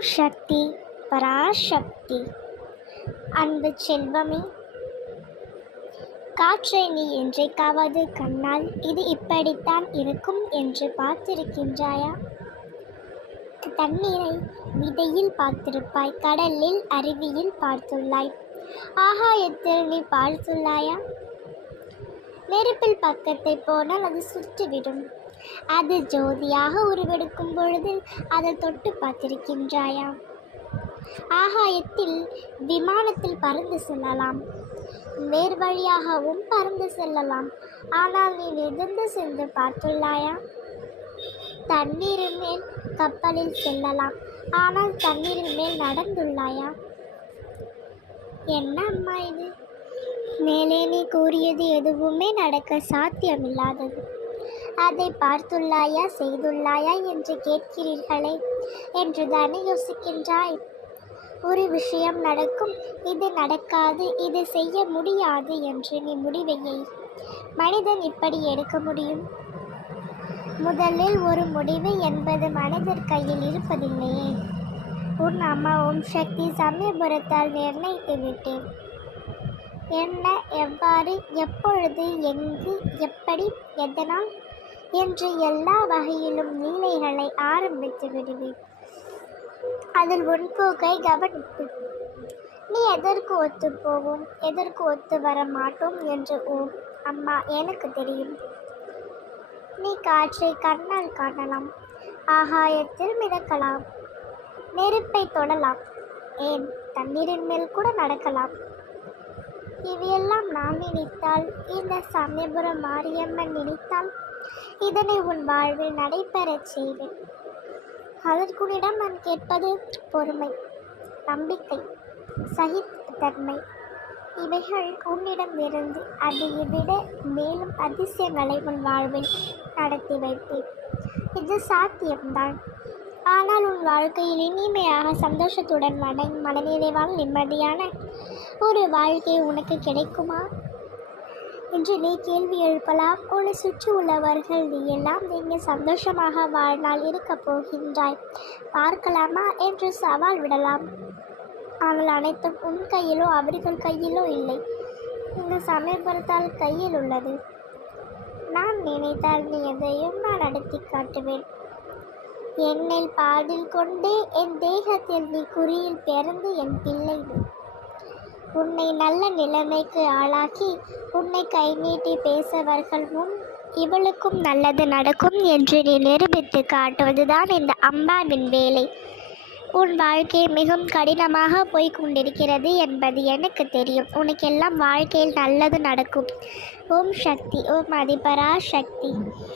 ஓம் சக்தி பராசக்தி. அன்பு செல்வமே காற்றை நீ என்றைக்காவது கண்ணால் இது இப்படித்தான் இருக்கும் என்று பார்த்திருக்கின்றாயா? தண்ணீரை விதையில் பார்த்திருப்பாய் கடலில் அருவியில் பார்த்துள்ளாய். ஆகாயத்தில் நீ பார்த்துள்ளாயா? நெருப்பில் பக்கத்தை போனால் அது சுட்டுவிடும். அது ஜோதியாக உருவெடுக்கும் பொழுது அதை தொட்டு பார்த்திருக்கின்றாயா ஆகாயத்தில் விமானத்தில் பறந்து செல்லலாம். வேறு வழியாகவும் பறந்து செல்லலாம். ஆனால் நீ விழுந்து சென்று பார்த்துள்ளாயா தண்ணீரின் மேல் கப்பலில் செல்லலாம். ஆனால் தண்ணீரின் மேல் நடந்துள்ளாயா என்ன அம்மா இது? மேலே நீ கூறியது எதுவுமே நடக்க சாத்தியமில்லாதது. அதை பார்த்துள்ளாயா? செய்துள்ளாயா என்று கேட்கிறீர்களே என்று தானே யோசிக்கின்றாய். ஒரு விஷயம் நடக்கும். இது நடக்காது. இது செய்ய முடியாது என்று நீ முடிவையை. மனிதன் இப்படி எடுக்க முடியும்? முதலில் ஒரு முடிவு என்பது மனிதர் கையில் இருப்பதில்லையே. உன் அம்மா ஓம் சக்தி சமயபுரத்தால் நிர்ணயித்து விட்டேன். என்ன? எவ்வாறு? எப்பொழுது? எங்கு? எப்படி? எதனால்? என்று எல்லா வகையிலும் லீலைகளை ஆரம்பித்து விடுவேன். அதில் உன்போக்கை கவனிப்பு நீ எதற்கு ஒத்து போவோம்? எதற்கு ஒத்து வர மாட்டோம்? என்று ஓ அம்மா எனக்கு தெரியும். நீ காற்றை கண்ணால் காணலாம் ஆகாயத்தில் மிதக்கலாம் நெருப்பை தொடலாம் ஏன் தண்ணீரின் மேல் கூட நடக்கலாம். இவையெல்லாம் நான் நினைத்தால் இந்த சமயபுரம் மாரியம்மன் நினைத்தால் இதனை உன் வாழ்வில் நடைபெறச் செய்வேன். அதற்குனிடம் நான் கேட்பது பொறுமை நம்பிக்கை சகித்தன்மை இவைகள் உன்னிடமிருந்து அதை விட மேலும் அதிசயங்களை உன் வாழ்வில் நடத்தி வைப்பேன். இது சாத்தியம்தான். ஆனால் உன் வாழ்க்கையில் இனிமையாக சந்தோஷத்துடன் மன மனநிறைவான நிம்மதியான ஒரு வாழ்க்கை உனக்கு கிடைக்குமா? என்று நீ கேள்வி எழுப்பலாம். உன்னை சுற்றி உள்ளவர்கள் நீ எல்லாம் நீங்கள் சந்தோஷமாக வாழ்நாள் இருக்கப் போகின்றாய்? பார்க்கலாமா? என்று சவால் விடலாம். ஆனால் அனைத்தும் உன் கையிலோ அவர்கள் கையிலோ இல்லை. இந்த சமயபுரத்தால் கையில் உள்ளது. நான் நினைத்தால் நீ எதையும் நான் நடத்தி காட்டுவேன். என்னை பாடில் கொண்டே என் தேகத்தில் நீ குறியில் பிறந்து என் பிள்ளை உன்னை நல்ல நிலைமைக்கு ஆளாக்கி உன்னை கை நீட்டி பேசவர்கள் முன் இவளுக்கும் நல்லது நடக்கும் என்று நீ நிரூபித்து காட்டுவதுதான் இந்த அம்பாவின் வேலை. உன் வாழ்க்கை மிகவும் கடினமாக போய்க் கொண்டிருக்கிறது என்பது எனக்கு தெரியும். உனக்கெல்லாம் வாழ்க்கையில் நல்லது நடக்கும். ஓம் சக்தி ஓம் அதிபரா சக்தி.